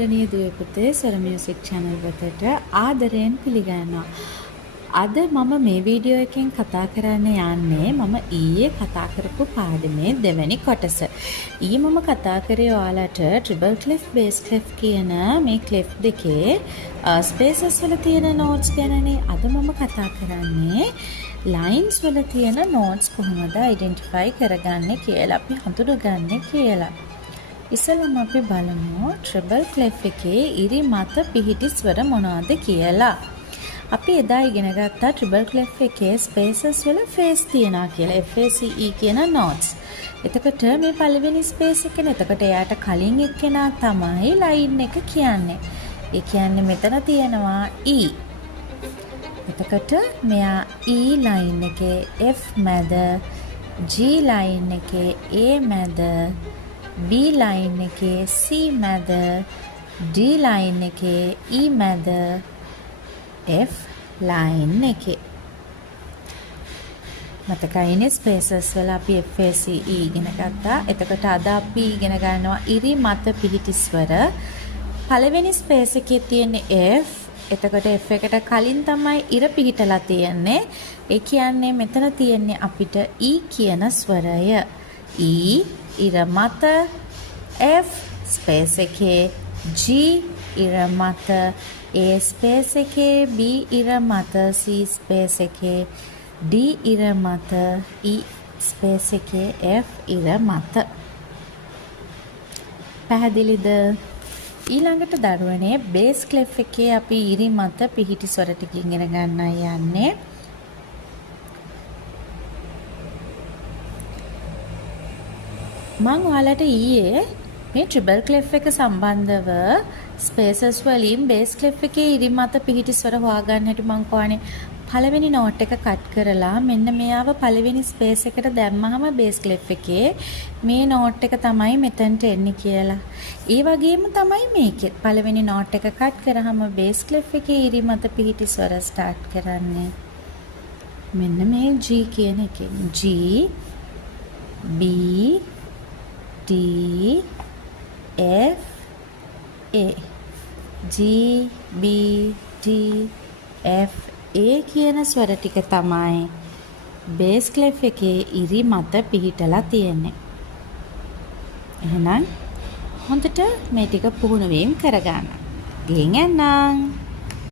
රණීය දුවේ පුතේ සර music channel වෙතට ආදරයෙන් පිළිගන්නවා. අද මම මේ වීඩියෝ එකෙන් කතා කරන්න යන්නේ මම ඊයේ කතා කරපු පාඩමේ දෙවැනි කොටස. ඊයේ මම කතා කරේ ඔයාලට ට්‍රිබල් ක්ලෙෆ් බේස් ක්ලෙෆ් කියන මේ ක්ලෙෆ් දෙකේ ස්පේසස් වල තියෙන නෝට්ස් ගැනනේ. අද මම කතා කරන්නේ ලයින්ස් වල තියෙන නෝට්ස් කොහොමද අයිඩෙන්ටිෆයි කරගන්නේ කියලා, අපි හඳුනගන්නේ කියලා. ඉස්සෙල්ලාම අපි බලමු ට්‍රිබල් ක්ලෙෆ් එකේ ඉරි මත පිහිටි ස්වර මොනවද කියලා. අපි එදා ඉගෙන ගත්තා ට්‍රිබල් ක්ලෙෆ් එකේ ස්පේසස් වල ෆේස් තියනවා කියලා. FACE කියන නෝට්ස්. එතකොට මේ පළවෙනි ස්පේස් එකනේ. එතකොට එයාට කලින් එක්කෙනා තමයි ලයින් එක කියන්නේ. ඒ කියන්නේ මෙතන තියෙනවා E. එතකොට මෙයා E ලයින් එකේ F මැද, G ලයින් එකේ A මැද, B ලයින් එකේ C මැද, D ලයින් එකේ E මැද, F ලයින් එකේ. මතකයිනේ ස්පේසස් වල අපි FACE ඉගෙන ගත්තා. එතකොට අද අපි ඉගෙන ගන්නවා ඉරි මත පිහිටි ස්වර. පළවෙනි ස්පේස් එකේ තියෙන F. එතකොට F එකට කලින් තමයි ඉර පිහිටලා තියෙන්නේ. ඒ කියන්නේ මෙතන තියෙන්නේ අපිට E කියන ස්වරය. E ඉර මත, F ස්පේස් එකේ, G ඉර මත, A ස්පේස් එකේ, B ඉර මත, C ස්පේස් එකේ, D ඉර මත, E ස්පේස් එකේ, F ඉර මත. පැහැදිලිද? ඊළඟට දරුවනේ බේස් ක්ලෙෆ් එකේ අපි ඉරි මත පිහිටි ස්වර ටික ඉගෙන ගන්නයි යන්නේ. මම ඔයාලට ඊයේ මේ ට්‍රිබල් ක්ලෙෆ් එක සම්බන්ධව ස්පේසස් වලින් බේස් ක්ලෙෆ් එකේ ඉරි මත පිහිටි ස්වර හොයාගන්න හැටි මම කවනේ. පළවෙනි නෝට් එක කට් කරලා මෙන්න මෙයාව පළවෙනි ස්පේස් එකට දැම්මහම බේස් ක්ලෙෆ් එකේ මේ නෝට් එක තමයි මෙතනට එන්නේ කියලා. ඒ වගේම තමයි මේකෙත් පළවෙනි නෝට් එක කට් කරාම බේස් ක්ලෙෆ් එකේ ඉරි මත පිහිටි ස්වර ස්ටාර්ට් කරන්නේ මෙන්න මේ G කියන එකෙන්. G B D F A. G B D F A කියන ස්වර ටික තමයි බේස් ක්ලෙෆ් එකේ ඉරි මත පිහිටලා තියෙන්නේ. එහෙනම් හොඳට මේ ටික පුහුණු වීම කරගන්න. ගෙන් යන්නම්.